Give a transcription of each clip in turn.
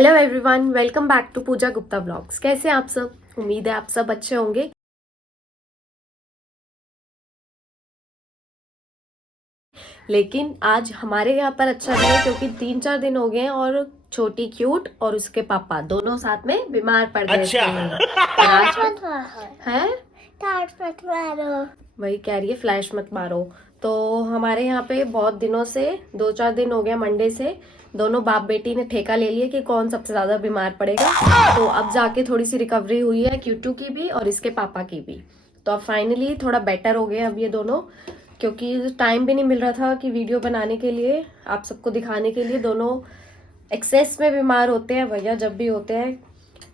Hello everyone, welcome back to Pooja Gupta blogs. कैसे हैं आप सब? उम्मीद है आप सब अच्छे होंगे। लेकिन आज हमारे यहाँ पर अच्छा नहीं है क्योंकि 3-4 दिन हो गए हैं और छोटी क्यूट और उसके पापा दोनों साथ में बीमार पड़ गए थे। और आज है वही कह रही है, फ्लैश मत मारो। तो हमारे यहाँ पे बहुत दिनों से 2-4 दिन हो गया, मंडे से दोनों बाप बेटी ने ठेका ले लिया कि कौन सबसे ज्यादा बीमार पड़ेगा। तो अब जाके थोड़ी सी रिकवरी हुई है क्यूटू की भी और इसके पापा की भी। तो अब फाइनली थोड़ा बेटर हो गए अब ये दोनों, क्योंकि टाइम भी नहीं मिल रहा था कि वीडियो बनाने के लिए, आप सबको दिखाने के लिए। दोनों एक्सेस में बीमार होते हैं भैया जब भी होते हैं।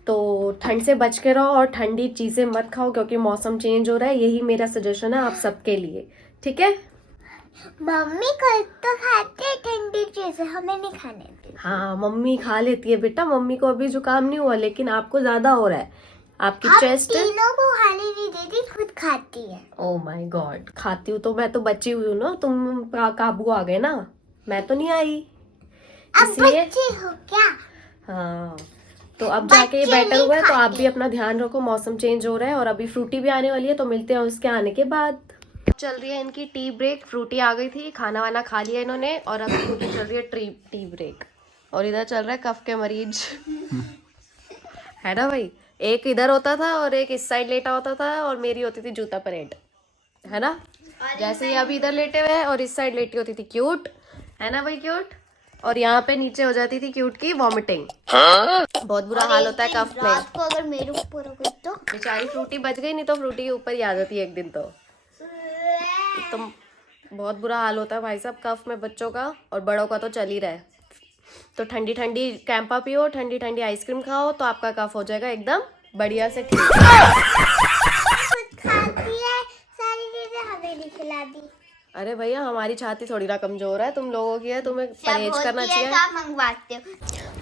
तो ठंड से बच के रहो और ठंडी चीजें मत खाओ क्योंकि मौसम चेंज हो रहा है। यही मेरा सजेशन है आप सबके लिए, ठीक है? मम्मी कल तो खाते हैं ठंडी चीजें, हमें नहीं खाने देती। हाँ, मम्मी खा लेती है बेटा। मम्मी को अभी जुकाम नहीं हुआ लेकिन आपको ज्यादा हो रहा है। आपकी चेस्ट तीनों को खाने नहीं देती, खुद खाती है। ओह माय गॉड, खाती हूँ तो मैं तो बची हुई हूँ ना। तुम काबू आ गए ना, मैं तो नहीं आई अब इसलिए। बच्चे हो क्या? हाँ, तो अब जाके ये बेटर हुआ है। तो आप भी अपना ध्यान रखो, मौसम चेंज हो रहा है और अभी फ्रूटी भी आने वाली है। तो मिलते हैं उसके आने के बाद। चल रही है इनकी टी ब्रेक। फ्रूटी आ गई थी, खाना वाना खा लिया इन्होंने और अब इनकी चल रही है टी ब्रेक। और इधर चल रहा है कफ के मरीज है ना भाई? एक इधर होता था और एक इस साइड लेटा होता था और मेरी होती थी जूता परेड, है ना? जैसे ये अभी इधर लेटे हुए हैं और इस साइड लेटी होती थी क्यूट, है ना भाई क्यूट? और यहाँ पे नीचे हो जाती थी क्यूट की वॉमिटिंग। बहुत बुरा हाल होता है कफ में। रात को अगर मेरे ऊपर हो गई तो बेचारी फ्रूटी बच गई, नहीं तो फ्रूटी के ऊपर ही आ जाती है एक दिन। तो बहुत बुरा हाल होता है भाई साहब कफ में बच्चों का, और बड़ों का तो चल ही रहा है। तो ठंडी ठंडी कैंपा पियो, ठंडी ठंडी आइसक्रीम खाओ तो आपका कफ हो जाएगा एकदम बढ़िया से ठीक। खुद खाती है सारी चीजें, हमें नहीं खिलाती। अरे भैया, हमारी छाती थोड़ी ना कमजोर है, तुम लोगों की है। तुम्हें परहेज करना चाहिए। मंगवाते हो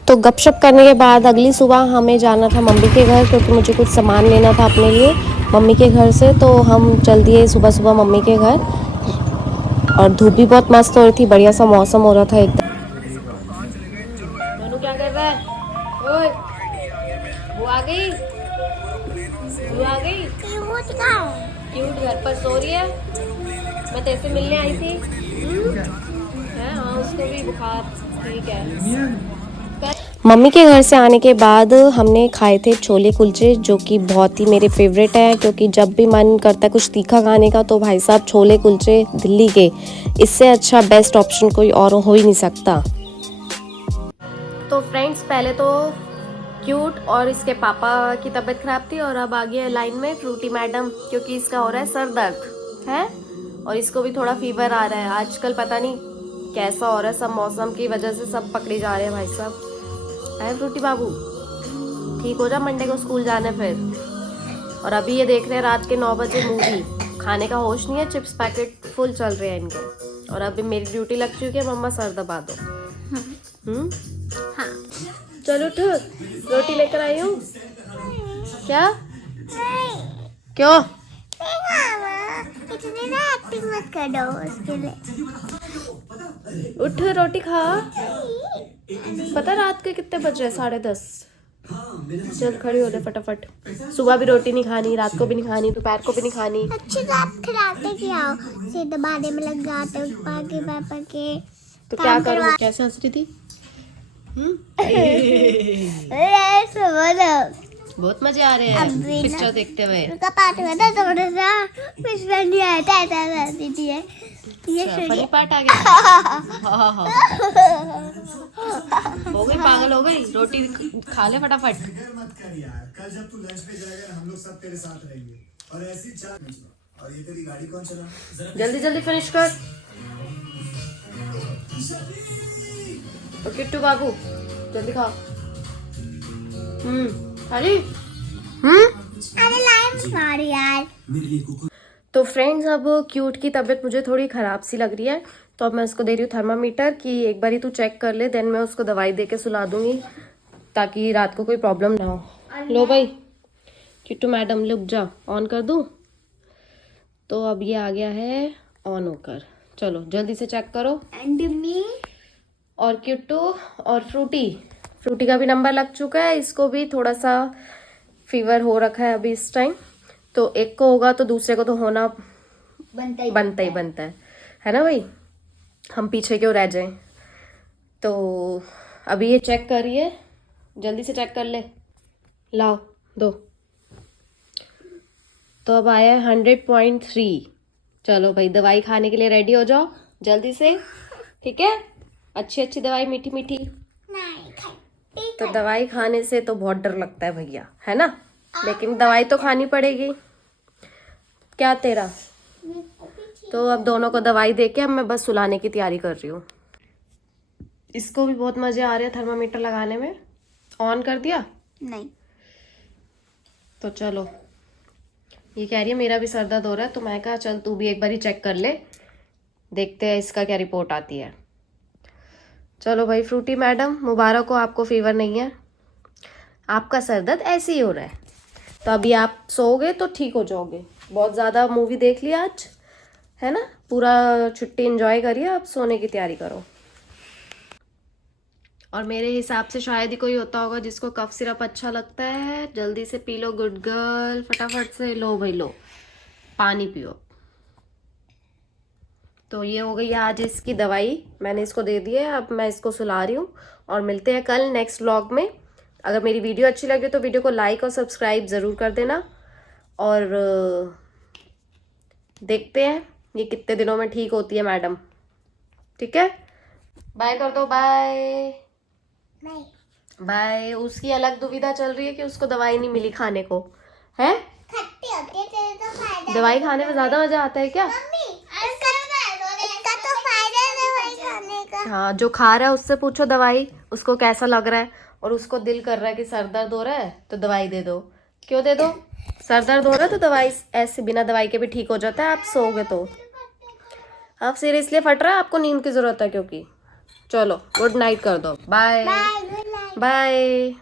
तो गपशप करने के बाद अगली सुबह हमें जाना था मम्मी के घर क्योंकि मुझे कुछ सामान लेना था अपने लिए मम्मी के घर से। तो हम चल दिए सुबह सुबह मम्मी के घर और धूप भी बहुत मस्त हो रही थी, बढ़िया सा मौसम हो रहा था एकदम। ननू क्या कर रहा है? ओए, वो आ गई, वो आ गई। क्यूट घर पर सो रही है। मैं तेरे से मिलने आई थी। है हाँ, उसको भी बुखार ठीक है। मम्मी के घर से आने के बाद हमने खाए थे छोले कुलचे, जो कि बहुत ही मेरे फेवरेट हैं क्योंकि जब भी मन करता है कुछ तीखा खाने का तो भाई साहब छोले कुलचे दिल्ली के, इससे अच्छा बेस्ट ऑप्शन कोई और हो ही नहीं सकता। तो फ्रेंड्स, पहले तो क्यूट और इसके पापा की तबीयत खराब थी और अब आ गया लाइन में फ्रूटी मैडम, क्योंकि इसका हो रहा है सर दर्द है और इसको भी थोड़ा फीवर आ रहा है आजकल। पता नहीं कैसा हो रहा है, सब मौसम की वजह से सब पकड़े जा रहे हैं भाई साहब। है फ्रूटी बाबू, ठीक हो जा, मंडे को स्कूल जाना है फिर। और अभी ये देख रहे हैं रात के 9 बजे मूवी, खाने का होश नहीं है, चिप्स पैकेट फुल चल रहे हैं इनके। और अभी मेरी ड्यूटी लग चुकी है, मम्मा सर दबा दो। हाँ। चलो उठ, रोटी लेकर आई हूँ। क्या? क्यों? इतनी ना एक्टिंग मत कर दो उसके लिए। उठ, रोटी खा। पता रात के कितने बज रहे? 10:30। चल खड़ी हो ले फटाफट। सुबह भी रोटी नहीं खानी, रात को भी नहीं खानी, दोपहर को भी नहीं खानी। अच्छी बात खिलाते क्या हो, सीधे बारे में लग जाते हो पापा के। तो क्या करूँ? कैसे हंस रही थी? बहुत मजे आ रहे हैं पिक्चर देखते हुए। उसका पार्ट हुआ था थोड़ा सा, पिछले नहीं आया था, ऐसा करती है। ये फनी पार्ट आ गया। हाँ। हो गई, पागल हो गई। रोटी खा ले फटाफट। मत कर यार, कल जब तू लंच पे जाएगा ना हम लोग सब तेरे साथ रहेंगे। और ऐसी और ये तेरी गाड़ी कौन चला? जल्दी जल्दी फिनिश कर। और किट्टू बाबू जल्दी खाओ। खाली। अरे लाइन मार यार। तो फ्रेंड्स, अब क्यूट की तबीयत मुझे थोड़ी ख़राब सी लग रही है, तो अब मैं उसको दे रही हूँ थर्मामीटर कि एक बार ही तू चेक कर ले, देन मैं उसको दवाई दे के सुला दूंगी ताकि रात को कोई प्रॉब्लम ना हो। लो भाई किट्टू मैडम, लुक जा, ऑन कर दूँ? तो अब ये आ गया है ऑन होकर। चलो जल्दी से चेक करो। एंड मी और किट्टू और फ्रूटी फ्रूटी का भी नंबर लग चुका है, इसको भी थोड़ा सा फीवर हो रखा है अभी इस टाइम, तो एक को होगा तो दूसरे को तो होना बनता ही है ना भाई, हम पीछे क्यों रह जाएं। तो अभी ये चेक करिए, जल्दी से चेक कर ले, लाओ दो। तो अब आया है 100.3। चलो भाई दवाई खाने के लिए रेडी हो जाओ जल्दी से, ठीक है। अच्छी अच्छी दवाई, मीठी मीठी। तो दवाई खाने से तो बहुत डर लगता है भैया, है ना, लेकिन दवाई तो खानी पड़ेगी। क्या तेरा? तो अब दोनों को दवाई देके अब मैं बस सुलाने की तैयारी कर रही हूँ। इसको भी बहुत मजे आ रहे हैं थर्मामीटर लगाने में। ऑन कर दिया? नहीं। तो चलो, ये कह रही है मेरा भी सर दर्द हो रहा है, तो मैं कहा चल तू भी एक बार ही चेक कर ले, देखते हैं इसका क्या रिपोर्ट आती है। चलो भाई फ्रूटी मैडम, मुबारक हो, आपको फीवर नहीं है, आपका सर दर्द ऐसे ही हो रहा है। तो अभी आप सोओगे तो ठीक हो जाओगे। बहुत ज़्यादा मूवी देख लिया आज, है ना, पूरा छुट्टी एंजॉय करिए, अब सोने की तैयारी करो। और मेरे हिसाब से शायद ही कोई होता होगा जिसको कफ सिरप अच्छा लगता है। जल्दी से पी लो गुड गर्ल, फटाफट से लो भाई, लो पानी पियो। तो ये हो गई आज इसकी दवाई, मैंने इसको दे दी है, अब मैं इसको सुला रही हूँ। और मिलते हैं कल नेक्स्ट व्लॉग में। अगर मेरी वीडियो अच्छी लगे तो वीडियो को लाइक और सब्सक्राइब ज़रूर कर देना। और देखते हैं ये कितने दिनों में ठीक होती है मैडम, ठीक है। बाय कर दो, बाय बाय। उसकी अलग दुविधा चल रही है कि उसको दवाई नहीं मिली खाने को, है। खट्टी होती है तेरे तो फायदा। दवाई खाने में ज्यादा मजा आता है क्या? इसका तो फायदा है दवाई खाने का। हाँ, जो खा रहा है उससे पूछो दवाई उसको कैसा लग रहा है, और उसको दिल कर रहा है कि सर दर्द हो रहा है तो दवाई दे दो। क्यों दे दो? सर दर्द हो रहा है तो दवाई ऐसे बिना दवाई के भी ठीक हो जाता है, आप सोओगे तो। आप सिर इसलिए फट रहा है, आपको नींद की जरूरत है क्योंकि। चलो गुड नाइट कर दो, बाय गुड नाइट। बाय।